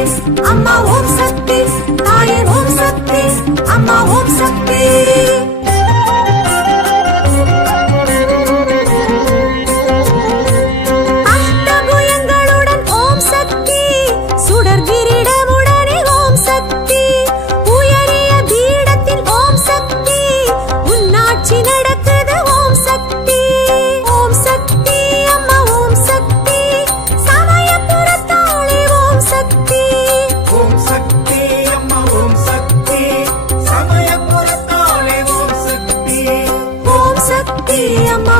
அம்மா ஓம் சக்தி, தாயே ஓம் சக்தி, அம்மா ஓம் சக்தி. அஷ்டபுயங்களுடன் ஓம் சக்தி, சுடர் கிரீடமுடனே ஓம் சக்தி, உயரிய பீடத்தில் ஓம் சக்தி, உன்னாட்சி நடக்குது ஓம் சக்தி. ஓம் சக்தி அம்மா ஓம் சக்தி, சமயபுரத்தாளே ஓம் சக்தி. ஓம் சக்தி அம்மா ஓம் சக்தி, சமயபுரத்தாளே ஓம் சக்தி. ஓம் சக்தி அம்மா